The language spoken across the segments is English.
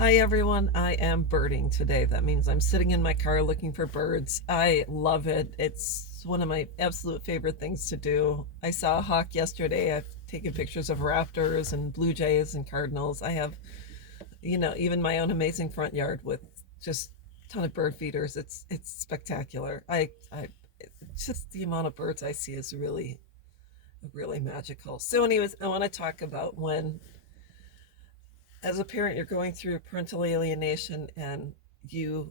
Hi everyone, I am birding today. That means I'm sitting in my car looking for birds. I love it. It's one of my absolute favorite things to do. I saw a hawk yesterday. I've taken pictures of raptors and blue jays and cardinals. I have, even my own amazing front yard with just a ton of bird feeders. It's spectacular. I it's just the amount of birds I see is really magical. So anyways, I want to talk about when as a parent, you're going through parental alienation and you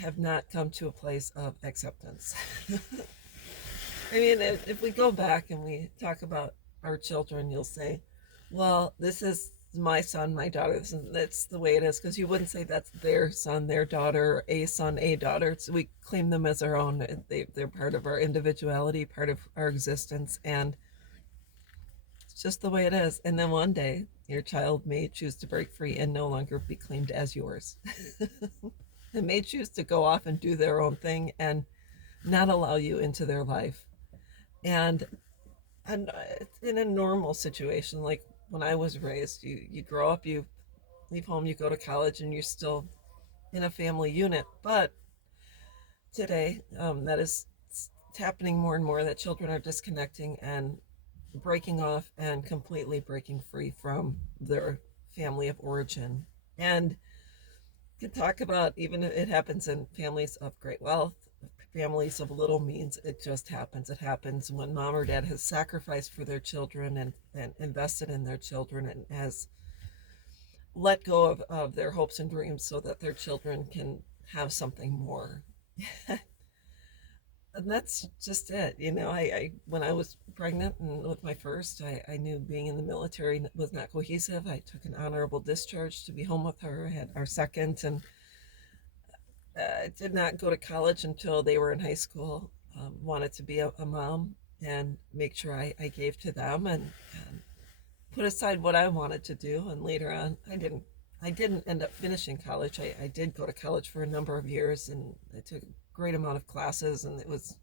have not come to a place of acceptance. I mean, if we go back and we talk about our children, you'll say, well, this is my son, my daughter. That's the way it is. Because you wouldn't say that's their son, their daughter, or a son, a daughter. So we claim them as our own. They're part of our individuality, part of our existence. And it's just the way it is. And then one day, your child may choose to break free and no longer be claimed as yours. They may choose to go off and do their own thing and not allow you into their life. And and in a normal situation, like when I was raised, you grow up, you leave home, you go to college, and you're still in a family unit. But today, that is it's happening more and more that children are disconnecting and breaking off and completely breaking free from their family of origin. And to talk about, even if it happens in families of great wealth, families of little means, it just happens. It happens when mom or dad has sacrificed for their children and invested in their children and has let go of their hopes and dreams so that their children can have something more. And that's just it. I when I was pregnant and with my first, I knew being in the military was not cohesive. I took an honorable discharge to be home with her. I had our second, and I did not go to college until they were in high school. Wanted to be a mom and make sure I gave to them and put aside what I wanted to do. And later on, I didn't end up finishing college. I did go to college for a number of years, and I took a great amount of classes, and it was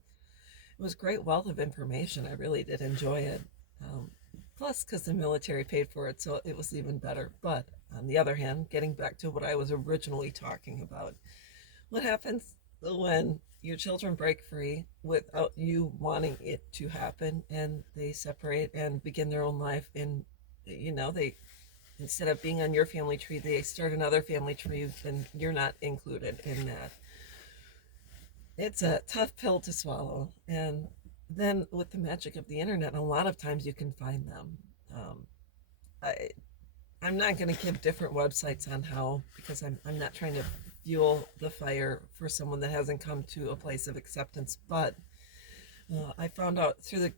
great wealth of information. I really did enjoy it. Um, Plus, because the military paid for it, so it was even better. But on the other hand, getting back to what I was originally talking about, what happens when your children break free without you wanting it to happen and they separate and begin their own life? And, they, instead of being on your family tree, they start another family tree and you're not included in that. It's a tough pill to swallow. And then with the magic of the internet, a lot of times you can find them. Um, I, I'm not going to give different websites on how, because I'm not trying to fuel the fire for someone that hasn't come to a place of acceptance. But I found out through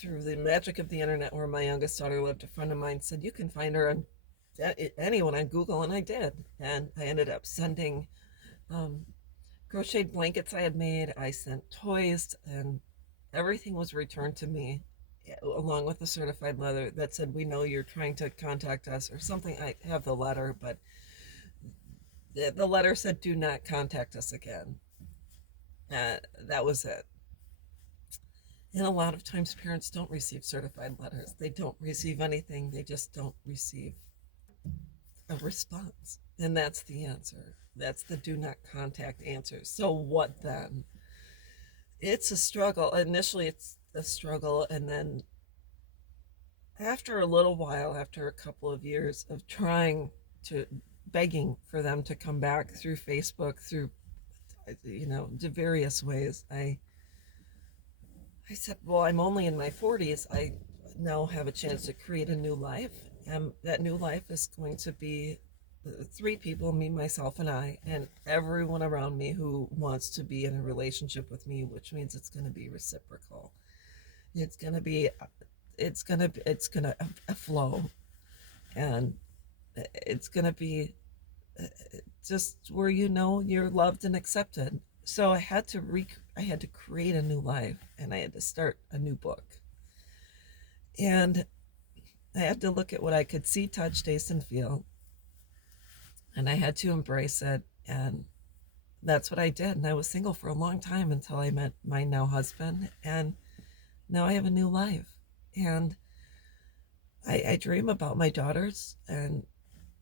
the magic of the internet where my youngest daughter lived. A friend of mine said you can find her on anyone on Google, and I did. And I ended up sending um, crocheted blankets I had made. I sent toys, and everything was returned to me along with a certified letter that said, we know you're trying to contact us, or something. I have the letter, but the letter said, do not contact us again. That was it. And a lot of times parents don't receive certified letters. They don't receive anything. They just don't receive a response. And that's the answer. That's the do not contact answer. So what then? It's a struggle. Initially, it's a struggle. And then after a little while, after a couple of years of trying to, begging for them to come back through Facebook, through, the various ways, I said, well, I'm only in my 40s. I now have a chance to create a new life. And that new life is going to be three people, me, myself, and I, and everyone around me who wants to be in a relationship with me, which means it's going to be reciprocal. It's going to be, it's going to flow. And it's going to be just where you're loved and accepted. So I had to create a new life, and I had to start a new book. And I had to look at what I could see, touch, taste, and feel, and I had to embrace it. And that's what I did. And I was single for a long time until I met my now husband, and now I have a new life. And I dream about my daughters, and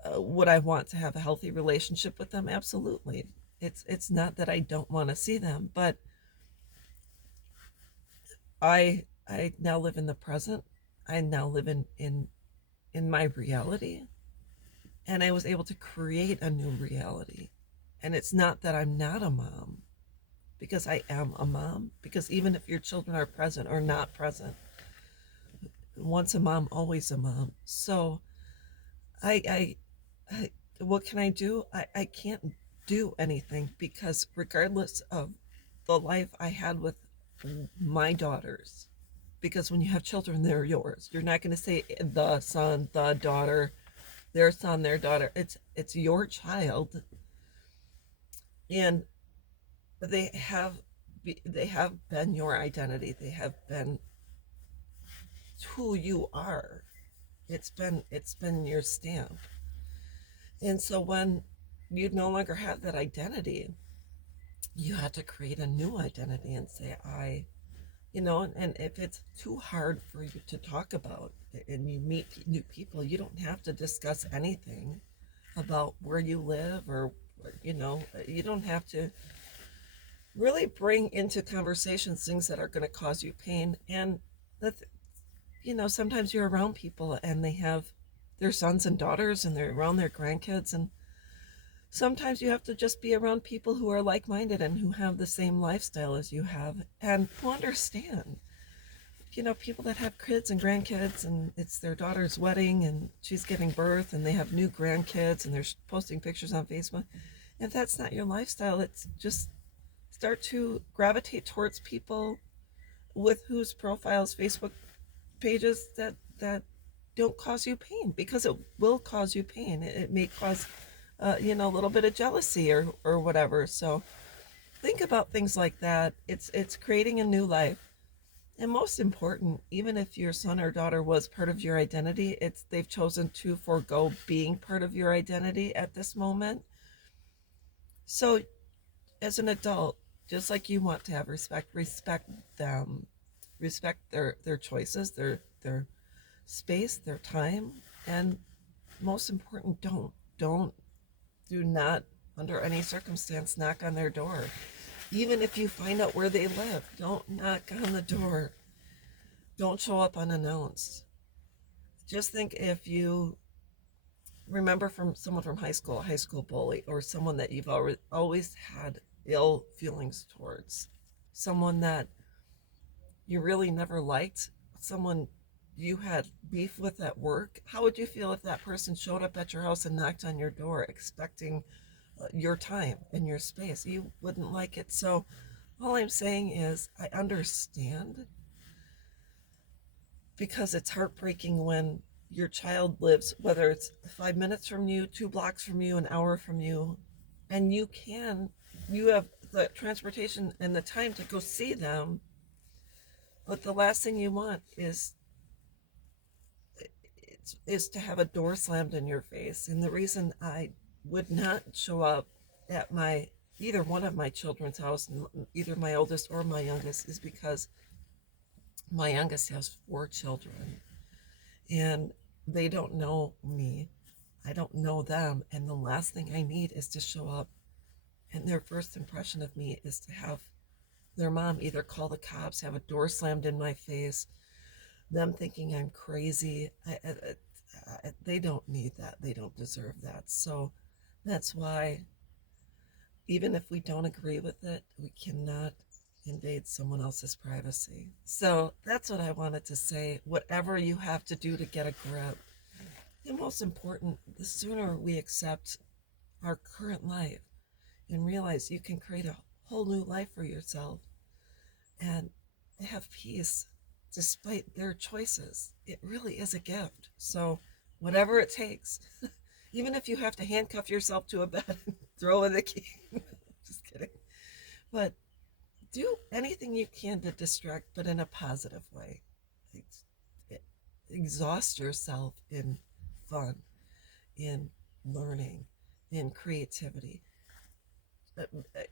Would I want to have a healthy relationship with them? Absolutely. It's not that I don't want to see them, but I now live in the present. I now live in my reality, and I was able to create a new reality. And it's not that I'm not a mom, because I am a mom. Because even if your children are present or not present, once a mom, always a mom. So I, I, I what can I do? I can't do anything, because regardless of the life I had with my daughters, because when you have children, they're yours. You're not going to say the son, the daughter, their son, their daughter. It's your child, and they have they have been your identity. They have been who you are. It's been your stamp. And so when you no longer have that identity, you have to create a new identity and say, and if it's too hard for you to talk about and you meet new people, you don't have to discuss anything about where you live, or, you don't have to really bring into conversations things that are going to cause you pain. And that, sometimes you're around people and they have their sons and daughters and they're around their grandkids, and sometimes you have to just be around people who are like-minded and who have the same lifestyle as you have and who understand. People that have kids and grandkids, and it's their daughter's wedding and she's giving birth and they have new grandkids and they're posting pictures on Facebook. If that's not your lifestyle, it's just start to gravitate towards people with whose profiles, Facebook pages, that don't cause you pain, because it will cause you pain. It may cause a little bit of jealousy or whatever. So think about things like that. It's creating a new life. And most important, even if your son or daughter was part of your identity, they've chosen to forego being part of your identity at this moment. So as an adult, just like you want to have respect them, respect their choices, their space, their time, and most important, don't do not, under any circumstance, knock on their door. Even if you find out where they live, don't knock on the door. Don't show up unannounced. Just think, if you remember from someone from high school, a high school bully, or someone that you've always had ill feelings towards, someone that you really never liked, someone you had beef with at work, how would you feel if that person showed up at your house and knocked on your door expecting your time and your space? You wouldn't like it. So all I'm saying is, I understand, because it's heartbreaking when your child lives, whether it's 5 minutes from you, 2 blocks from you, an hour from you, and you have the transportation and the time to go see them, but the last thing you want is to have a door slammed in your face. And the reason I would not show up at my either one of my children's house, either my oldest or my youngest, is because my youngest has 4 children, and they don't know me. I don't know them, and the last thing I need is to show up and their first impression of me is to have their mom either call the cops, have a door slammed in my face, them thinking I'm crazy. They don't need that. They don't deserve that. So that's why, even if we don't agree with it, we cannot invade someone else's privacy. So that's what I wanted to say. Whatever you have to do to get a grip, and most important, the sooner we accept our current life and realize you can create a whole new life for yourself and have peace despite their choices, it really is a gift. So whatever it takes, even if you have to handcuff yourself to a bed and throw in the key, just kidding, but do anything you can to distract, but in a positive way. Exhaust yourself in fun, in learning, in creativity.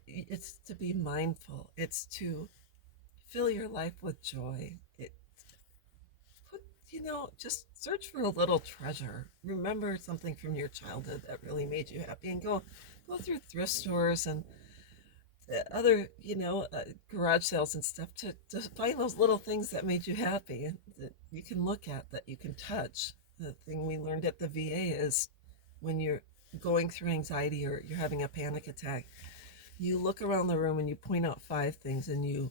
It's to be mindful. It's to fill your life with joy. Put just search for a little treasure. Remember something from your childhood that really made you happy, and go through thrift stores and other, garage sales and stuff to find those little things that made you happy and that you can look at, that you can touch. The thing we learned at the VA is when you're going through anxiety or you're having a panic attack, you look around the room and you point out 5 things and you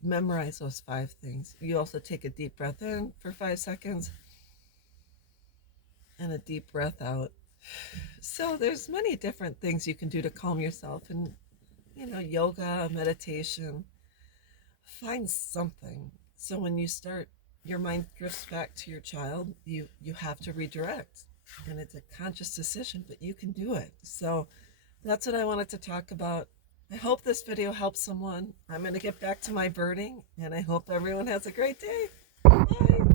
memorize those 5 things. You also take a deep breath in for 5 seconds and a deep breath out. So there's many different things you can do to calm yourself, and yoga, meditation. Find something. So when you start, your mind drifts back to your child. You have to redirect, and it's a conscious decision, but you can do it. So that's what I wanted to talk about. I hope this video helps someone. I'm going to get back to my birding, and I hope everyone has a great day. Bye.